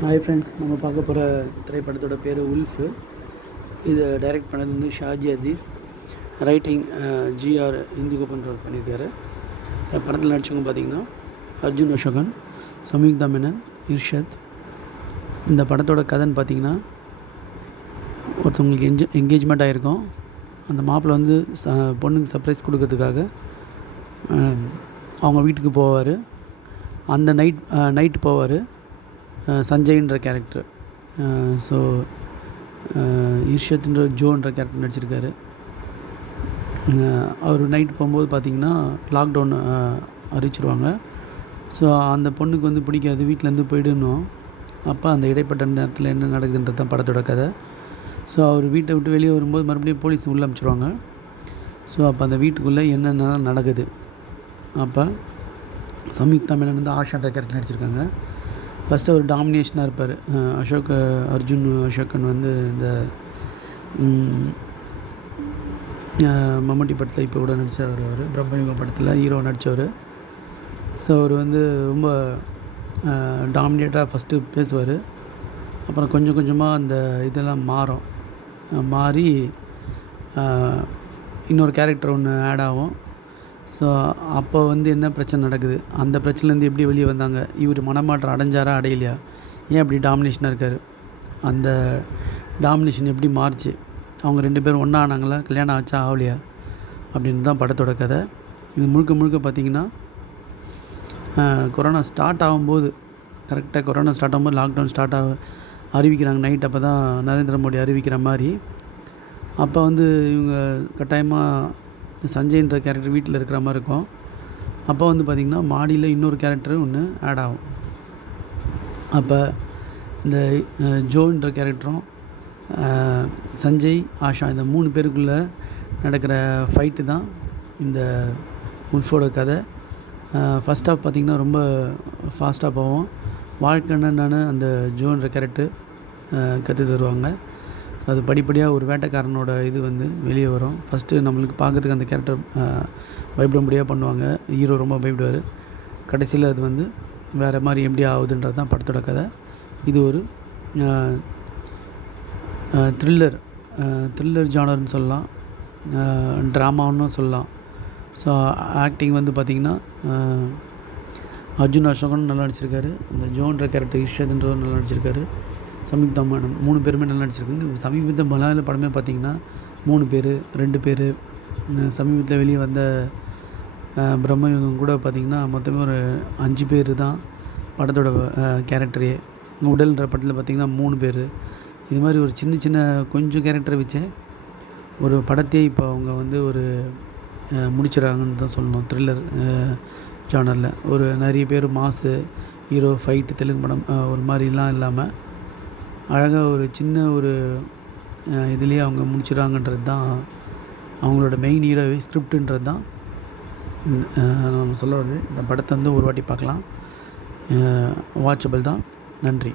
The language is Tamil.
ஹாய் ஃப்ரெண்ட்ஸ், நம்ம பார்க்க போகிற திரைப்படத்தோட பேர் உல்ஃபு. இதை டைரக்ட் பண்ணது வந்து ஷாஜி அசீஸ், ரைட்டிங் ஜிஆர் இந்துகோபன்றவர் பண்ணியிருக்காரு. படத்தில் நடித்தவங்க பார்த்திங்கன்னா அர்ஜுன் அசோகன், சம்யுக்தா மேனன், இர்ஷத். இந்த படத்தோட கதைன்னு பார்த்திங்கன்னா, ஒருத்தவங்களுக்கு என்கேஜ்மெண்ட் ஆகிருக்கும். அந்த மாப்பிள்ளை வந்து பொண்ணுக்கு சர்ப்ரைஸ் கொடுக்கறதுக்காக அவங்க வீட்டுக்கு போவார். அந்த நைட்டு போவார் சஞ்சய்ன்ற கேரக்டர். ஸோ ஈர்ஷத்ன்ற ஜோன்ற கேரக்டர் நடிச்சிருக்காரு. அவர் நைட் போகும்போது பார்த்திங்கன்னா லாக்டவுன் அறிவிச்சிருவாங்க. ஸோ அந்த பொண்ணுக்கு வந்து பிடிக்காது, வீட்டிலேருந்து போயிடணும். அப்போ அந்த இடைப்பட்ட நேரத்தில் என்ன நடக்குதுன்றது தான் படத்தோட கதை. ஸோ அவர் வீட்டை விட்டு வெளியே வரும்போது மறுபடியும் போலீஸ் உள்ளே அனுப்பிச்சிடுவாங்க. ஸோ அப்போ அந்த வீட்டுக்குள்ளே என்னென்ன நடக்குது. அப்போ சம்யுக்தா மேனன் வந்து ஆஷான்ற கேரக்டர் நடிச்சிருக்காங்க. ஃபஸ்ட்டு ஒரு டாமினேஷனாக இருப்பார். அர்ஜுன் அசோகன் வந்து இந்த மம்முட்டி படத்தில் இப்போ கூட நடித்தவர். அவர் பிரம்மயுகம் படத்தில் ஹீரோ நடித்தவர். ஸோ அவர் வந்து ரொம்ப டாமினேட்டாக ஃபஸ்ட்டு பேசுவார். அப்புறம் கொஞ்சம் கொஞ்சமாக அந்த இதெல்லாம் மாறி இன்னொரு கேரக்டர் ஒன்று ஆட் ஆகும். ஸோ அப்போ வந்து என்ன பிரச்சனை நடக்குது, அந்த பிரச்சனைலேருந்து எப்படி வெளியே வந்தாங்க, இவர் மனமாற்றம் அடைஞ்சாரா அடையலையா, ஏன் அப்படி டாமினேஷனாக இருக்கார், அந்த டாமினேஷன் எப்படி மாறிச்சு, அவங்க 2 பேரும் ஒன்றா ஆனாங்களா, கல்யாணம் ஆச்சா ஆகலையா அப்படின்னு தான் படத்தோட கதை. இது முழுக்க பார்த்திங்கன்னா கொரோனா ஸ்டார்ட் ஆகும்போது, கரெக்டாக கொரோனா ஸ்டார்ட் ஆகும்போது லாக்டவுன் அறிவிக்கிறாங்க நைட். அப்போ தான் நரேந்திர மோடி அறிவிக்கிற மாதிரி. அப்போ வந்து இவங்க கட்டாயமாக சஞ்சய்ன்ற கேரக்டர் வீட்டில் இருக்கிற மாதிரி இருக்கும். அப்போ வந்து பார்த்திங்கன்னா மாடியில் இன்னொரு கேரக்டர் ஒன்று ஆட் ஆகும். அப்போ இந்த ஜோன்ற கேரக்டரும் சஞ்சய், ஆஷா, இந்த 3 பேருக்குள்ளே நடக்கிற ஃபைட்டு தான் இந்த உல்ஃபோட கதை. ஃபஸ்ட் ஹாஃப் பார்த்திங்கன்னா ரொம்ப ஃபாஸ்ட்டாக போவோம். வாழ்க்கைன்னு அந்த ஜோன்ற கேரக்டர் கற்று தருவாங்க. அது படிப்படியாக ஒரு வேட்டைக்காரனோட இது வந்து வெளியே வரும். ஃபஸ்ட்டு நம்மளுக்கு பார்க்கறதுக்கு அந்த கேரக்டர் பயப்படும்படியாக பண்ணுவாங்க. ஹீரோ ரொம்ப பயப்படுவார். கடைசியில் அது வந்து வேறு மாதிரி எப்படி ஆகுதுன்றது தான் படத்தோட கதை. இது ஒரு த்ரில்லர் ஜானர்னு சொல்லலாம், ட்ராமான்னு சொல்லலாம். ஸோ ஆக்டிங் வந்து பார்த்திங்கன்னா அர்ஜுன் அசோகன் நல்லா நடிச்சிருக்காரு. அந்த ஜோன்ற கேரக்டர் இர்ஷத்ன்றவர் நல்லா நடிச்சிருக்காரு. சம்யுக்தா மேனன் 3 பேருமே நல்லா நடிச்சிருக்காங்க. சமீபத்த மலையாள படமே பார்த்திங்கன்னா 3 பேர் 2 பேர். சமீபத்தில் வெளியே வந்த பிரம்மயுகம் கூட பார்த்திங்கன்னா மொத்தமே ஒரு 5 பேர் தான் படத்தோட கேரக்டரே. உடல்ன்ற படத்தில் பார்த்திங்கன்னா 3 பேர். இது மாதிரி ஒரு சின்ன கொஞ்சம் கேரக்டரை வச்சே ஒரு படத்தையே இப்போ அவங்க வந்து ஒரு முடிச்சிடறாங்கன்னு தான் சொல்லணும். த்ரில்லர் ஜானரில் ஒரு நிறைய பேர் மாசு ஹீரோ ஃபைட்டு தெலுங்கு படம் ஒரு மாதிரிலாம் இல்லாமல் அழகாக ஒரு சின்ன ஒரு இதுலேயே அவங்க முடிச்சிடறாங்கன்றது தான் அவங்களோட மெயின் ஹீரோவே. ஸ்கிரிப்டுன்றது தான் நம்ம சொல்ல வருது. இந்த படத்தை வந்து ஒரு வாட்டி பார்க்கலாம், வாட்சபிள் தான். நன்றி.